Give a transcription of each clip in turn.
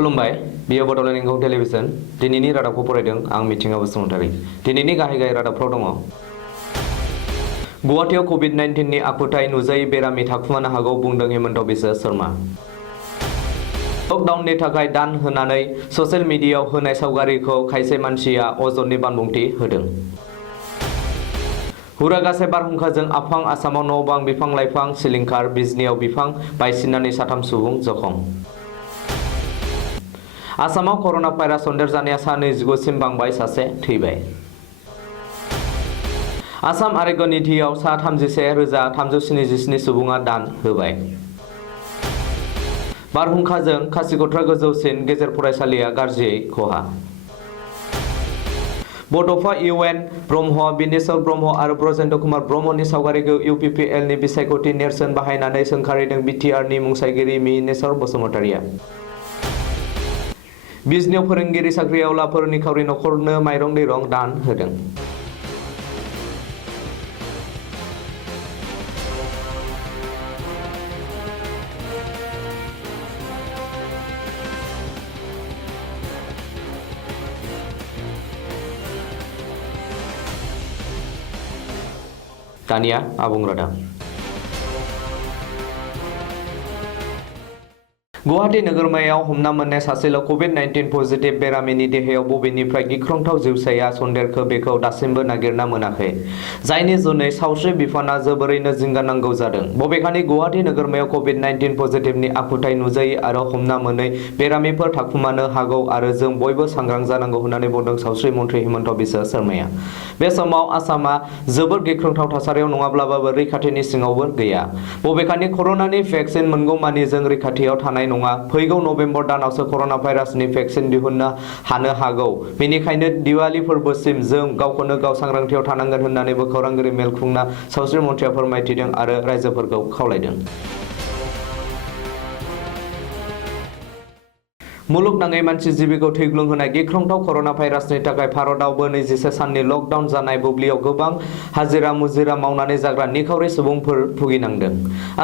खुलुमबाय बियो बड'लेण्ड इंखं टेलिभिजन दिनैनि रादाबखौ फरायदों आं मिथिंगा बसुमतारी दिनैनि गाहाय रादाबफ्राव दङ गुवाहाटीआव कोविड-19 नि आखुथाय नुजायै बेरामि थाखुमानो हागौ बुंदों हेमन्त बिश्व शर्मा लकडाउननि थाखाय दान होनानै ससियेल मिडियायाव होनाय सावगारिखौ खायसे मानसिया अजदनि बानबुंथि होदों हुरागासे बारहुंखाजों आफां आसामाव न' बां बिफां लाइफां सिलिंखार बिजनियाव बिफां बायसिननानै 3 सुबुं जखम आसामाव कर'ना भाइरास सन्देरजानाया सा 29 सिम बांबाय सासे थैबाय आसाम आरोग्य निधियाव सा 31,377 सुबुङा दान होबाय बारहुंखाजों खासिकट्रा गोजौसिन गेजेर फरायसालिया गाज्रियै खहा बड'फा इउएन ब्रह्म बिनेश्वर ब्रह्म आरो ब्रजेन्द्र कुमार ब्रह्मनि सावगारिखौ इउपिपिएलनि बिसायख'थि नेरसोन बाहायनानै सोंखारिदों बिटिआरनि मुंसायगिरि मिनेश्वर बसुमतारिया बिजनियाव फोरोंगिरि साख्रिआवलाफोर निखावरि नखरनो माइरं दैरं दान होदों दानिया आबुं रादाब गुवाहाटी नोगोरमायाव हमना मोननाय सासेल' कोविड-19 पजिटिव बेरामिनि देहायाव बबेनिफ्राय गिख्रंथाव जिउसाया सन्देरखो बेखौ दासिमबो नागिरना मोनाखै जायनि जुनै सावस्रि बिफाना जोबोरैनो जिंगा नांगौ जादों बबेखानि गुवाहाटी नोगोरमायाव कोविड-19 पजिटिवनि आखुथाय नुजायै आरो हमना मोनै बेरामिफोर थाखुमानो हागौ आरो जों बयबो सांग्रां जानांगौ होननानै बुंदों सावस्रि मन्थ्रि हेमन्त बिश्व शर्माया बे समाव आसामा जोबोर गिख्रंथाव थासारियाव नङाब्लाबो रैखाथिनि सिङावबो गैया बबेखानि कर'नानि भेक्सिन मोनगौमानि जों रैखाथियाव थानाय नङा फैगौ नभेम्बर दानावसो कर'ना भाइरासनि भेक्सिन दिहुननो हानो हागौ बेनिखायनो दिवाली फोरबोसिम जों गावखौनो गाव सांग्रांथियाव थानांगोन होननानैबो खौरांगिरि मेल खुंना सावस्रि मन्थ्रिया फोरमायथिदों आरो रायजोफोरखौ खावलायदों मुलुगनाङै मानसि जिबिखौ थैग्लुंहोनाय गिख्रंथाव कर'ना भाइरासनि थाखाय भारतआवबो 21 साननि लकडाउन जानाय बुब्लियाव गोबां हाजिरा मुजिरा मावनानै जाग्रा निखावरि सुबुंफोर भुगिनांदों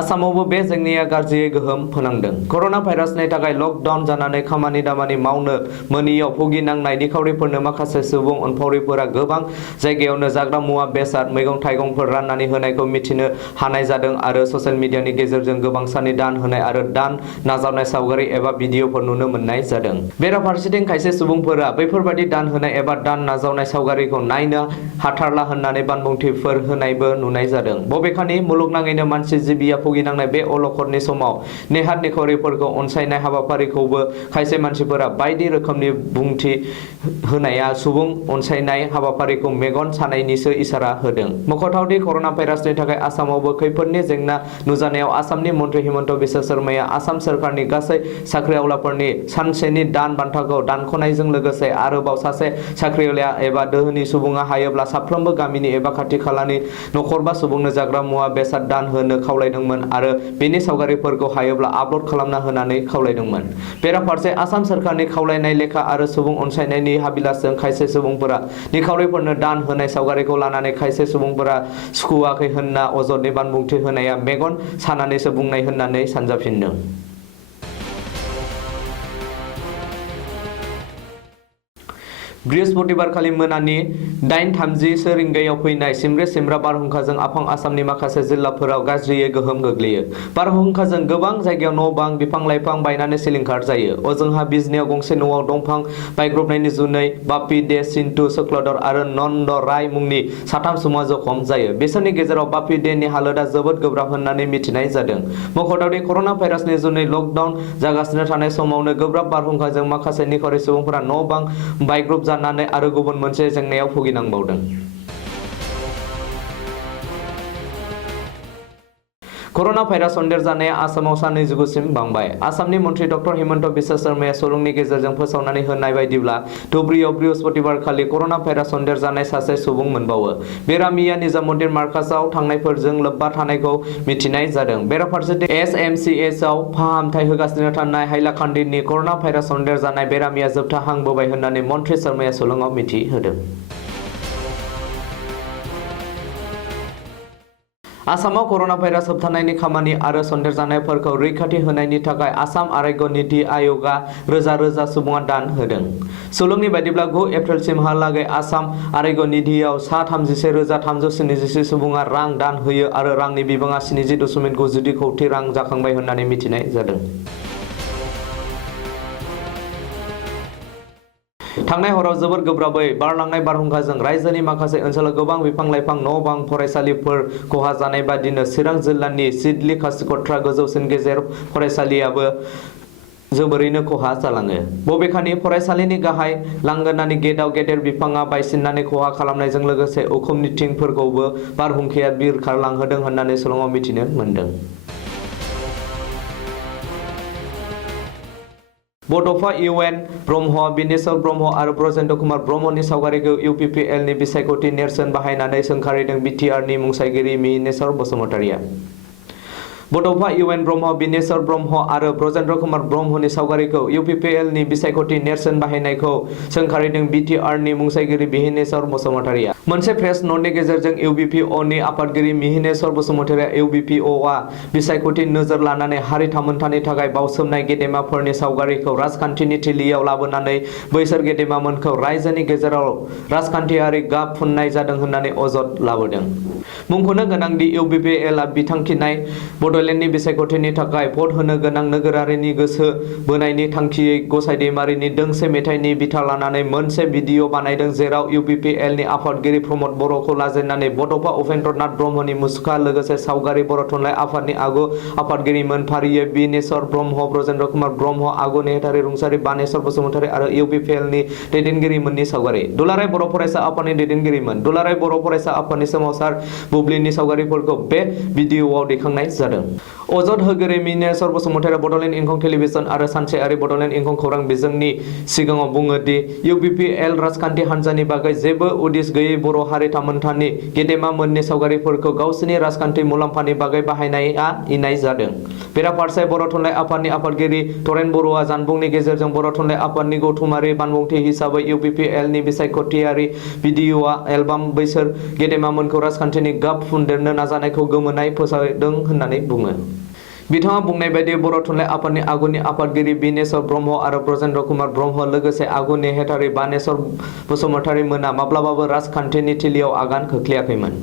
आसामावबो बे जेंनाया गाज्रियै गोहोम फोनांदों कर'ना भाइरासनि थाखाय लकडाउन जानानै खामानि दामानि मावनो मोनियाव भुगिनांनाय निखावरिफोरनो माखासे सुबुं अनफावरिफोरा गोबां जायगायावनो जाग्रा मुवा बेसाद मैगं थाइगंफोर राननानै होनायखौ मिथिनो हानाय जादों आरो ससियेल मिडियानि गेजेरजों गोबां साननि दान होनाय आरो दान नाजावनाय सावगारि एबा भिडिअफोर नुनो मोननाय जादों बेराफारसेथिं खायसे सुबुंफोरा बैफोरबादि दान होनाय एबा दान नाजावनाय सावगारिखौ नायनो हाथारला होननानै बानबुंथिफोर होनायबो नुनाय जादों बबेखानि मुलुगनाङैनो मानसि जिबिया भुगिनांनाय बे अलखदनि समाव नेहाथ निखावरिफोरखौ अनसायनाय हाबाफारिखौबो खायसे मानसिफोरा बायदि रोखोमनि बुंथि होनाया सुबुं अनसायनाय हाबाफारिखौ मेगन सानायनिसो इसारा होदों मख'थावदि कर'ना भाइरासनि थाखाय आसामावबो खैफोदनि जेंना नुजानायाव आसामनि मन्थ्रि हेमन्त बिश्व शर्माया आसाम सोरखारनि गासै साख्रिआवलाफोरनि सानसेनि दान बान्थाखौ दानख'नायजों लोगोसे आरोबाव सासे साख्रिआवला एबा दोहोनि सुबुङा हायोब्ला साफ्रोमबो गामिनि एबा खाथि खालानि नखरबा सुबुंनो जाग्रा मुवा बेसाद दान होनो खावलायदोंमोन आरो बेनि सावगारिफोरखौ हायोब्ला आपल'ड खालामना होनानै खावलायदोंमोन बेराफारसे आसाम सोरखारनि खावलायनाय लेखा आरो सुबुं अनसायनायनि हाबिलासजों खायसे सुबुंफोरा निखावरिफोरनो दान होनाय सावगारिखौ लानानै खायसे सुबुंफोरा सुखुवाखै होनना अजदनि बानबुंथि होनाया मेगन सानानैसो बुंनाय होननानै सानजाफिनदों बृहस्पतिबारखालि मोनानि 8:30 रिंगायाव फैनाय सिमब्रे सिमब्रा बारहुंखाजों आफां आसामनि माखासे जिल्लाफोराव गाज्रियै गोहोम गोग्लैयो बारहुंखाजों गोबां जायगायाव न' बां बिफां लाइफां बायनानै सिलिंखार जायो ओजोंहा बिजनियाव गंसे न'आव दंफां बायग्रबनायनि जुनै बापि दे सिन्टु सुक्लधर आरो नन्द राय मुंनि 3 सुबुङा जखम जायो बिसोरनि गेजेराव बापि देनि हालोदा जोबोद गोब्राब होननानै मिथिनाय जादों मख'थावदि कर'ना भाइरासनि जुनै लकडाउन जागासिनो थानाय समावनो गोब्राब बारहुंखाजों माखासे निखावरि सुबुंफोरा न' बां बायग्रब जानानै आरो गुबुन मोनसे जेंनायाव भुगिनांबावदों कर'ना भाइरास सन्देरजानाया आसामाव सा 29 सिम बांबाय आसामनि मन्थ्रि डक्टर हेमन्त बिश्व शर्माया सुलुंनि गेजेरजों फोसावनानै होनाय बायदिब्ला धुबुरीयाव बृहस्पतिबारखालि कर'ना भाइरास सन्देरजानाय सासे सुबुं मोनबावो बेरामिया निजामुद्दिन मार्काजआव थांनायफोरजों लोब्बा थानायखौ मिथिनाय जादों बेराफारसेथिं एसएमसीएचआव फाहामथाय होगासिनो थानाय हाइलाकान्दिनि कर'ना भाइरास सन्देरजानाय बेरामिया जोबथाहांबोबाय होननानै मन्थ्रि शर्माया सुलुंआव मिथिहोदों आसामाव कर'ना भाइरास होबथानायनि खामानि आरो सन्देरजानायफोरखौ रैखाथि होनायनि थाखाय आसाम आरोग्य नीति आय'गआ रोजा रोजा सुबुङा दान होदों। सुलुंनि बायदिब्ला 9 एप्रिलसिमहालागै आसाम आरोग्य नीतिआव सा 31,377 सुबुङा रां दान होयो आरो रांनि बिबाङा 70.90 कौटि रां जाखांबाय होननानै मिथिनाय जादों। थांनाय हराव जोबोर गोब्राबै बारलांनाय बारहुंखाजों रायजोनि माखासे ओनसोलाव गोबां बिफां-लाइफां, न'-बां, फरायसालिफोर खहा जानाय बादिनो चिरां जिल्लानि सिडली कासिकट्रा गोजौसिन गेजेर फरायसालियाबो जोबोरैनो खहा जालाङो। बबेखानि फरायसालिनि गाहाय लांगोनानि गेटआव गेदेर बिफाङा बायसिननानै खहा खालामनायजों लोगोसे उखुमनि थिंफोरखौबो बारहुंखाया बिरखारलांहोदों होननानै सुलुङाव मिथिनो मोन्दों। बड'फा इउएन ब्रह्म, बिनेश्वर ब्रह्म आरो ब्रजेन्द्र कुमार ब्रह्मनि सावगारिखौ इउपिपिएलनि बिसायख'थि नेरसोन बाहायनानै सोंखारिदों बिटिआरनि मुंसायगिरि मिहिनेश्वर बसुमतारिया। बड'फा इउएन ब्रह्म, बिनेश्वर ब्रह्म आरो ब्रजेन्द्र कुमार ब्रह्मनि सावगारिखौ इउपिपिएलनि बिसायख'थि नेरसोन बाहायनायखौ सोंखारिदों बिटिआरनि मुंसायगिरि मिहिनेश्वर बसुमतारिया। मोनसे प्रेस नटनि गेजेरजों इउबिपिअनि आफादगिरि मिहिनेश्वर बसुमतारिया इउबिपिअआ बिसायख'थि नोजोर लानानै हारि थामोन्थानि थाखाय बावसोमनाय गेदेमाफोरनि सावगारिखौ राजखान्थिनि थिलियाव लाबोनानै बैसोर गेदेमामोनखौ रायजोनि गेजेराव राजखान्थियारि गाब फुननाय जादों होननानै अजद लाबोदों। मुंख'नो गोनांदि इउबिपिएलआ बिथांखिनाय बड'लेण्डनि बिसायख'थिनि थाखाय भट होनो गोनां नोगोरारिनि गोसो बोनायनि थांखियै गसाइ दैमारिनि दोंसे मेथाइनि बिथा लानानै मोनसे भिडिअ बानायदों, जेराव इउबिपिएलनि आफादगिरि प्रमद बर'खौ लाजेननानै बड'फा उपेन्द्रनाथ ब्रह्मनि मुसुखा लोगोसे सावगारि बर' थुनलाइ आफादनि आगु आफादगिरिमोन फारियै बिनेश्वर ब्रह्म, ब्रजेन्द्र कुमार ब्रह्म, आगु नेहाथारि रुंसारि बानेश्वर बसुमतारि आरो इउबिपिएलनि दैदेनगिरिमोननि सावगारि। दुलाराय बर' फरायसा आफादनि दैदेनगिरिमोन। दुलाराय बर' फरायसा आफादनि सोमावसार बुब्लिनि सावगारिफोरखौ बे भिडिअआव दैखांनाय जादों। अजद होगिरि मिहिनेश्वर बसुमतारिया बड'लेण्ड इंखं टेलिभिजन आरो सानसेयारि बड'लेण्ड इंखं खौरां बिजोंनि सिगाङाव बुङो दि इउबिपिएल राजखान्थि हान्जानि बागै जेबो उदिस गैयै बर' हारि थामोन्थानि गेदेमामोननि सावगारिफोरखौ गावसोरनि राजखान्थि मुलाम्फानि बागै बाहायनाया इनाय जादों। बेराफारसे बर' थुनलाइ आफादनि आफादगिरि तरेन बर'आ जानबुंनि गेजेरजों बर' थुनलाइ आफादनि गौथुमारि बानबुंथि हिसाबै इउपिपिएलनि बिसायख'थियारि भिडिअआ एलबाम बैसोर गेदेमामोनखौ राजखान्थिनि गाब फुनदेरनो नाजानायखौ गोमोनाय फोसावदों होननानै बुङो। बिथाङा बुंनाय बायदि बर' थुनलाइ आफादनि आगुनि आफादगिरि बिनेश्वर ब्रह्म आरो ब्रजेन्द्र कुमार ब्रह्म लोगोसे आगु नेहाथारि बानेश्वर बसुमतारि मोना माब्लाबाबो राजखान्थिनि थिलियाव आगान खोख्लैयाखैमोन।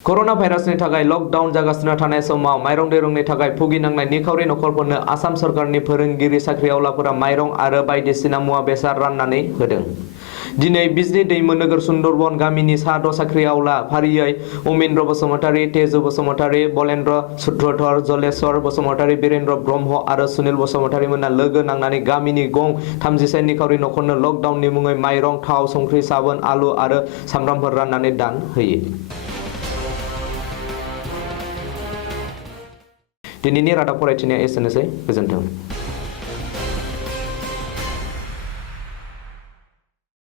कर'ना भाइरासनि थाखाय लकडाउन जागासिनो थानाय समाव माइरं दैरंनि थाखाय भुगिनांनाय निखावरि नखरफोरनो आसाम सरकारनि फोरोंगिरि साख्रिआवलाफोरा माइरं आरो बायदिसिना मुवा बेसाद राननानै होदों। दिनै बिजनी दैमु नोगोर सुन्दरबन गामिनि सा 6 साख्रिआवला फारियै अमिन्द्र बसुमतारि, तेजु बसुमतारि, बलेन्द्र सूत्रधर, जलेश्वर बसुमतारि, बिरेन्द्र ब्रह्म आरो सुनिल बसुमतारि मोना लोगो नांनानै गामिनि गं 36 निखावरि नखरनो लकडाउननि मुङै माइरं, थाव, संख्रि, साबोन, आलु आरो सामब्रामफोर राननानै दान होयो। दिनैनि रादाब फरायथिनाया एसेनोसै। गोजोन्थों।